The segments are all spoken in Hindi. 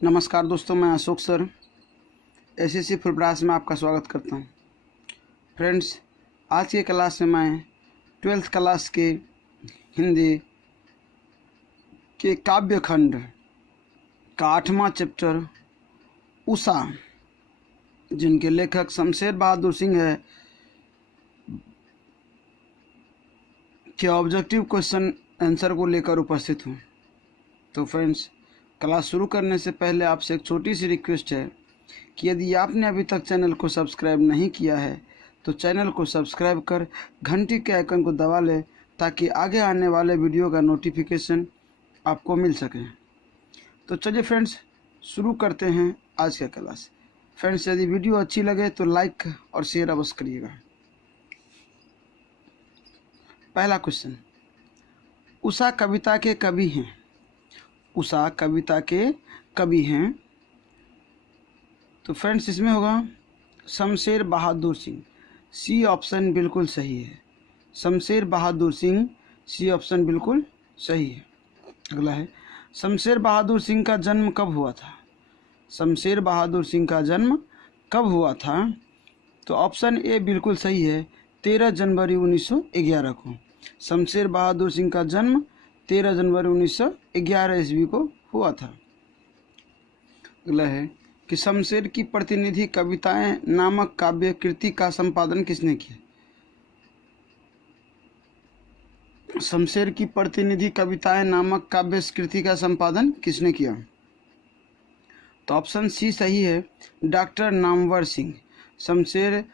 नमस्कार दोस्तों, मैं अशोक सर एसएससी फुलपरास में आपका स्वागत करता हूं। फ्रेंड्स, आज के क्लास में मैं 12th क्लास के हिंदी के काव्य खंड का 8वां चैप्टर उषा, जिनके लेखक शमशेर बहादुर सिंह है, के ऑब्जेक्टिव क्वेश्चन आंसर को लेकर उपस्थित हूँ। तो फ्रेंड्स, क्लास शुरू करने से पहले आपसे एक छोटी सी रिक्वेस्ट है कि यदि आपने अभी तक चैनल को सब्सक्राइब नहीं किया है तो चैनल को सब्सक्राइब कर घंटी के आइकन को दबा लें, ताकि आगे आने वाले वीडियो का नोटिफिकेशन आपको मिल सके। तो चलिए फ्रेंड्स, शुरू करते हैं आज का क्लास। फ्रेंड्स, यदि वीडियो अच्छी लगे तो लाइक और शेयर अवश्य करिएगा। पहला क्वेश्चन, उषा कविता के कवि हैं। उषा कविता के कवि हैं, तो फ्रेंड्स इसमें होगा शमशेर बहादुर सिंह। सी ऑप्शन बिल्कुल सही है। शमशेर बहादुर सिंह, सी ऑप्शन बिल्कुल सही है। अगला है, शमशेर बहादुर सिंह का जन्म कब हुआ था। शमशेर बहादुर सिंह का जन्म कब हुआ था, तो ऑप्शन ए बिल्कुल सही है, 13 जनवरी 1911 को। शमशेर बहादुर सिंह का जन्म 13 जनवरी 1911 ईस्वी को हुआ था। अगला है कि शमशेर की प्रतिनिधि कविताएं नामक काव्य कृति का संपादन किसने किया। शमशेर की प्रतिनिधि कविताएं नामक काव्य कृति का संपादन किसने किया, तो ऑप्शन सी सही है, डॉक्टर नामवर सिंह। शमशेर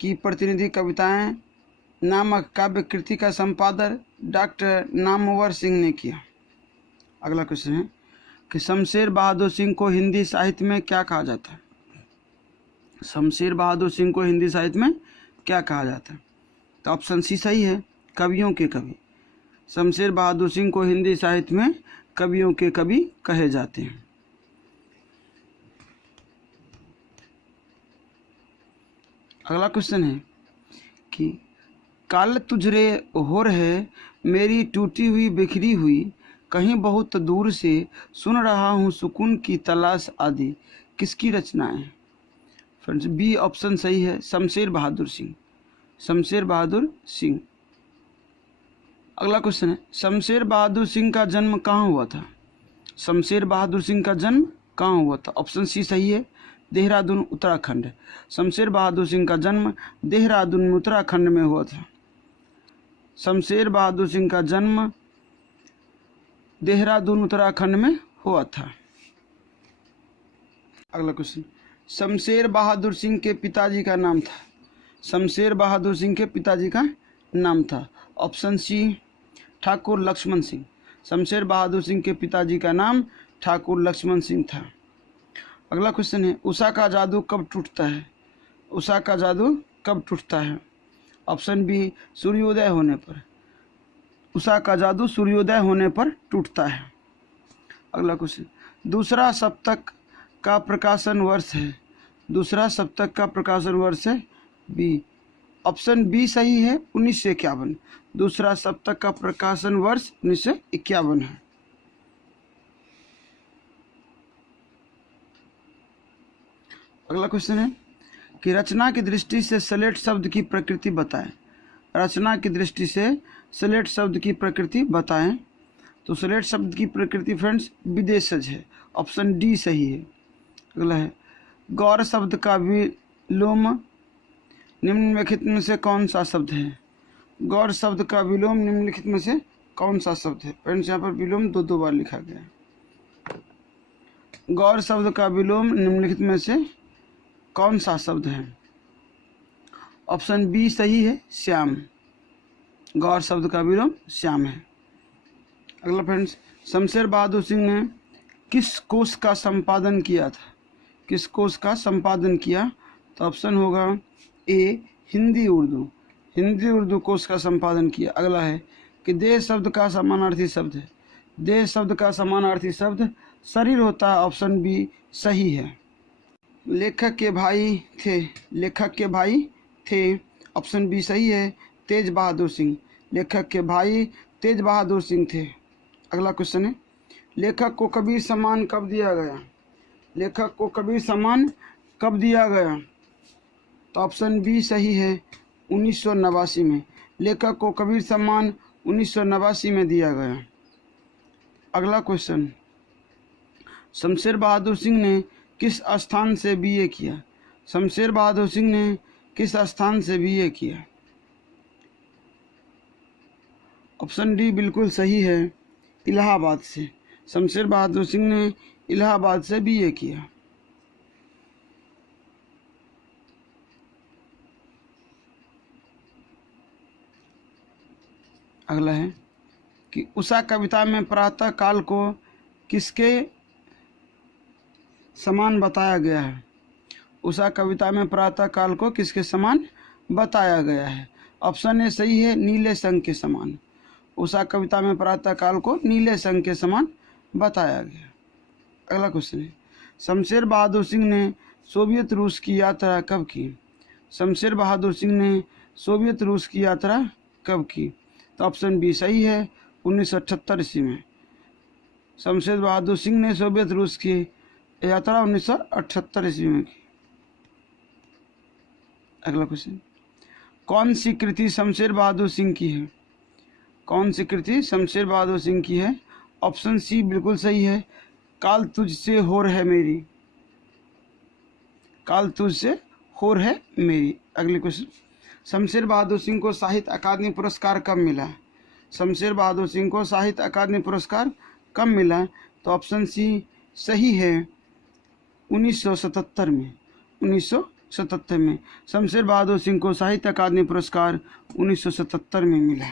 की प्रतिनिधि कविताएं नामक काव्य कृति का संपादन डॉक्टर नामवर सिंह ने किया। अगला क्वेश्चन है कि शमशेर बहादुर सिंह को हिंदी साहित्य में क्या कहा जाता है। शमशेर बहादुर सिंह को हिंदी साहित्य में क्या कहा जाता है, तो ऑप्शन सी सही है, कवियों के कवि। शमशेर बहादुर सिंह को हिंदी साहित्य में कवियों के कवि कहे जाते हैं। अगला क्वेश्चन है कि काल तुझरे हो रहे मेरी टूटी हुई बिखरी हुई, कहीं बहुत दूर से सुन रहा हूँ सुकून की तलाश आदि किसकी रचनाएं। फ्रेंड्स, बी ऑप्शन सही है, शमशेर बहादुर सिंह। शमशेर बहादुर सिंह। अगला क्वेश्चन है, शमशेर बहादुर सिंह का जन्म कहाँ हुआ था। शमशेर बहादुर सिंह का जन्म कहाँ हुआ था, ऑप्शन सी सही है, देहरादून उत्तराखंड। शमशेर बहादुर सिंह का जन्म देहरादून उत्तराखंड में हुआ था। शमशेर बहादुर सिंह का जन्म देहरादून उत्तराखंड में हुआ था। अगला क्वेश्चन, शमशेर बहादुर सिंह के पिताजी का नाम था। शमशेर बहादुर सिंह के पिताजी का नाम था, ऑप्शन सी ठाकुर लक्ष्मण सिंह। शमशेर बहादुर सिंह के पिताजी का नाम ठाकुर लक्ष्मण सिंह था। अगला क्वेश्चन है, उषा का जादू कब टूटता है। उषा का जादू कब टूटता है, ऑप्शन बी सूर्योदय होने पर। उषा का जादू सूर्योदय होने पर टूटता है। अगला क्वेश्चन, दूसरा सप्तक का प्रकाशन वर्ष है। दूसरा सप्तक का प्रकाशन वर्ष है बी, ऑप्शन बी सही है, 1951। दूसरा सप्तक का प्रकाशन वर्ष 1951 है। अगला क्वेश्चन है कि रचना की दृष्टि से सलेट शब्द की प्रकृति बताएं। रचना की दृष्टि से सलेट शब्द की प्रकृति बताएं, तो सलेट शब्द की प्रकृति फ्रेंड्स विदेशज है, ऑप्शन डी सही है। अगला है, गौर शब्द का विलोम निम्नलिखित में से कौन सा शब्द है। गौर शब्द का विलोम निम्नलिखित में से कौन सा शब्द है। फ्रेंड्स, यहाँ पर विलोम दो बार लिखा गया है। गौर शब्द का विलोम निम्नलिखित में से कौन सा शब्द है, ऑप्शन बी सही है, श्याम। गौर शब्द का विलोम श्याम है। अगला फ्रेंड्स, शमशेर बहादुर सिंह ने किस कोश का संपादन किया था। किस कोश का संपादन किया, तो ऑप्शन होगा ए हिंदी उर्दू। हिंदी उर्दू कोश का संपादन किया। अगला है कि देह शब्द का समानार्थी शब्द है। देह शब्द का समानार्थी शब्द शरीर होता है, ऑप्शन बी सही है। लेखक के भाई थे। लेखक के भाई थे, ऑप्शन बी सही है, तेज बहादुर सिंह। लेखक के भाई तेज बहादुर सिंह थे। अगला क्वेश्चन है, लेखक को कबीर सम्मान कब दिया गया। लेखक को कबीर सम्मान कब दिया गया? तो ऑप्शन बी सही है, 1989 में। लेखक को कबीर सम्मान 1989 में दिया गया। अगला क्वेश्चन, शमशेर बहादुर सिंह ने किस स्थान से बीए किया? शमशेर बहादुर सिंह ने किस स्थान से बीए किया? ऑप्शन डी बिल्कुल सही है, इलाहाबाद से। शमशेर बहादुर सिंह ने इलाहाबाद से बीए किया। अगला है कि उषा कविता में प्रातः काल को किसके समान बताया गया है? उषा कविता में प्रातः काल को किसके समान बताया गया है? ऑप्शन ए सही है, नीले संग के समान। उषा कविता में प्रातः काल को नीले संग के समान बताया गया। अगला क्वेश्चन है, शमशेर बहादुर सिंह ने सोवियत रूस की यात्रा कब की? शमशेर बहादुर सिंह ने सोवियत रूस की यात्रा कब की? तो ऑप्शन बी सही है, 1978 ईस्वी में। शमशेर बहादुर सिंह ने सोवियत रूस की यात्रा 1978 ईस्वी में की। अगला क्वेश्चन, कौन सी कृति शमशेर बहादुर सिंह की है? कौन सी कृति शमशेर बहादुर सिंह की है? ऑप्शन सी बिल्कुल सही है, काल तुझसे होर है मेरी। काल तुझसे होर है मेरी। अगले क्वेश्चन, शमशेर बहादुर सिंह को साहित्य अकादमी पुरस्कार कब मिला? शमशेर बहादुर सिंह को साहित्य अकादमी पुरस्कार कब मिला? तो ऑप्शन सी सही है, 1977 में। 1977 में शमशेर बहादुर सिंह को साहित्य अकादमी पुरस्कार 1977 में मिला।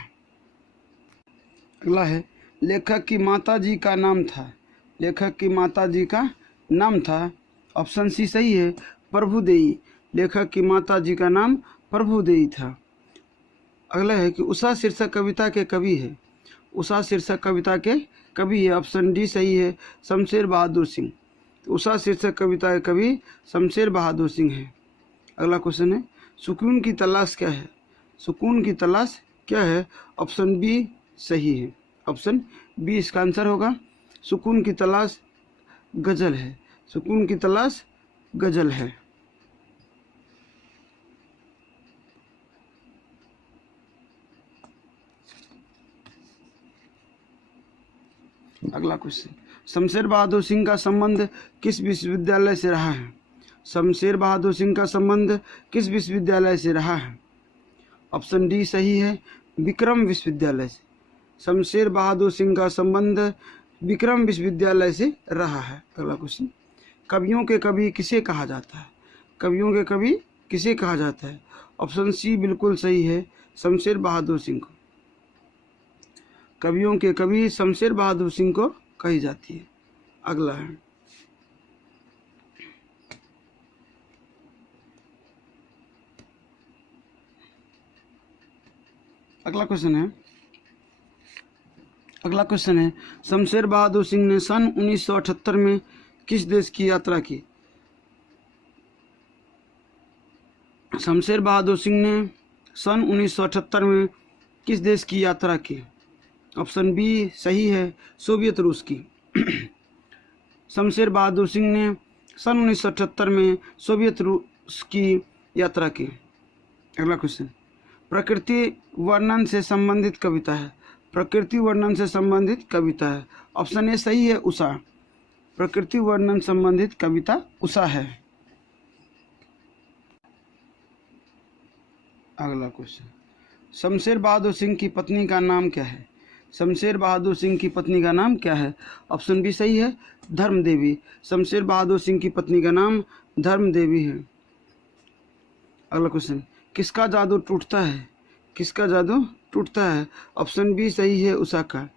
अगला है, लेखक की माता जी का नाम था। लेखक की माता जी का नाम था। ऑप्शन सी सही है, प्रभुदेई। लेखक की माता जी का नाम प्रभुदेई था। अगला है कि उषा शीर्षक कविता के कवि है। उषा शीर्षक कविता के कवि है। ऑप्शन डी सही है, शमशेर बहादुर सिंह। तो उषा शीर्षक कविता के कवि शमशेर बहादुर सिंह है। अगला क्वेश्चन है, सुकून की तलाश क्या है? सुकून की तलाश क्या है? ऑप्शन बी सही है। ऑप्शन बी इसका आंसर होगा। सुकून की तलाश गजल है। सुकून की तलाश गजल है। अगला क्वेश्चन, शमशेर बहादुर सिंह का संबंध किस विश्वविद्यालय से रहा है? शमशेर बहादुर सिंह का संबंध किस विश्वविद्यालय से रहा है? ऑप्शन डी सही है, विक्रम विश्वविद्यालय से। शमशेर बहादुर सिंह का संबंध विक्रम विश्वविद्यालय से रहा है। अगला क्वेश्चन, कवियों के कवि किसे कहा जाता है? कवियों के कवि किसे कहा जाता है? ऑप्शन सी बिल्कुल सही है, शमशेर बहादुर सिंह को। कवियों के कवि शमशेर बहादुर सिंह को कही जाती है। अगला है, अगला क्वेश्चन है, शमशेर बहादुर सिंह ने सन 1978 में किस देश की यात्रा की? शमशेर बहादुर सिंह ने सन 1978 में किस देश की यात्रा की? ऑप्शन बी सही है, सोवियत रूस की। शमशेर बहादुर सिंह ने सन 1978 में सोवियत रूस की यात्रा की। अगला क्वेश्चन, प्रकृति वर्णन से संबंधित कविता है। प्रकृति वर्णन से संबंधित कविता है। ऑप्शन ए सही है, उषा। प्रकृति वर्णन संबंधित कविता उषा है। अगला क्वेश्चन, शमशेर बहादुर सिंह की पत्नी का नाम क्या है? शमशेर बहादुर सिंह की पत्नी का नाम क्या है? ऑप्शन बी सही है, धर्म देवी। शमशेर बहादुर सिंह की पत्नी का नाम धर्म देवी है। अगला क्वेश्चन, किसका जादू टूटता है? किसका जादू टूटता है? ऑप्शन बी सही है, उषा का।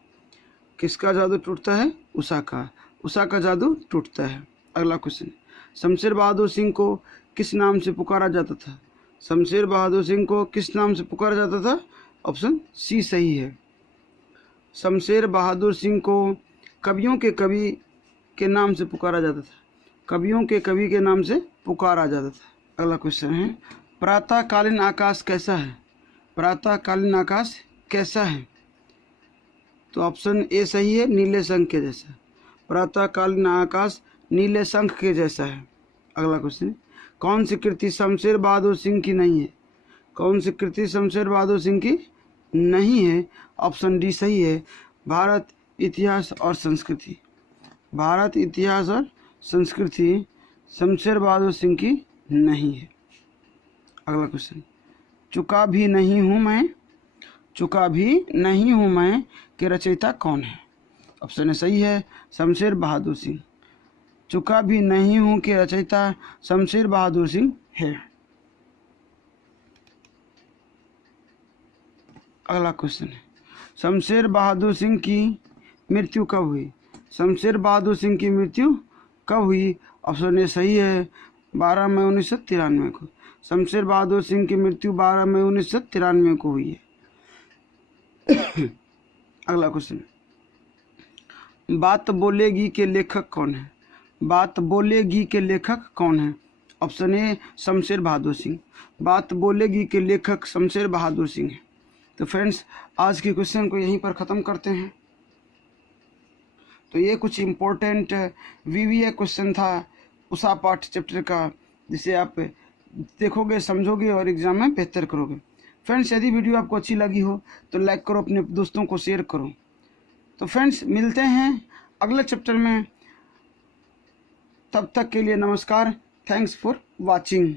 किसका जादू टूटता है? उषा का। उषा का जादू टूटता है। अगला क्वेश्चन, शमशेर बहादुर सिंह को किस नाम से पुकारा जाता था? शमशेर बहादुर सिंह को किस नाम से पुकारा जाता था? ऑप्शन सी सही है। शमशेर बहादुर सिंह को कवियों के कवि के नाम से पुकारा जाता था। कवियों के कवि के नाम से पुकारा जाता था। अगला क्वेश्चन है, प्रातःकालीन आकाश कैसा है? प्रातःकालीन आकाश कैसा है? तो ऑप्शन ए सही है, नीले संग के जैसा। प्रातःकालीन आकाश नीले शंख के जैसा है। अगला क्वेश्चन, कौन सी कृति शमशेर बहादुर सिंह की नहीं है? कौन सी कृति शमशेर बहादुर सिंह की नहीं है? ऑप्शन डी सही है, भारत इतिहास और संस्कृति। भारत इतिहास और संस्कृति शमशेर बहादुर सिंह की नहीं है। अगला क्वेश्चन, चुका भी नहीं हूँ मैं, चुका भी नहीं हूँ मैं के रचयिता कौन है? ऑप्शन ए सही है, शमशेर बहादुर सिंह। चुका भी नहीं हूँ के रचयिता शमशेर बहादुर सिंह है। अगला क्वेश्चन है, शमशेर बहादुर सिंह की मृत्यु कब हुई? शमशेर बहादुर सिंह की मृत्यु कब हुई? ऑप्शन ए सही है, 12 मई 1993 को। शमशेर बहादुर सिंह की मृत्यु 12 मई 1993 को हुई है। अगला क्वेश्चन, बात बोलेगी के लेखक कौन है? बात बोलेगी के लेखक कौन है? Option A Shamsher Bahadur Singh. बात बोलेगी के लेखक शमशेर बहादुर सिंह है। तो फ्रेंड्स, आज के क्वेश्चन को यहीं पर ख़त्म करते हैं। तो ये कुछ इम्पोर्टेंट वीवीए क्वेश्चन था उषा पाठ चैप्टर का, जिसे आप देखोगे, समझोगे और एग्जाम में बेहतर करोगे। फ्रेंड्स, यदि वीडियो आपको अच्छी लगी हो तो लाइक करो, अपने दोस्तों को शेयर करो। तो फ्रेंड्स, मिलते हैं अगले चैप्टर में। तब तक के लिए नमस्कार। Thanks for watching.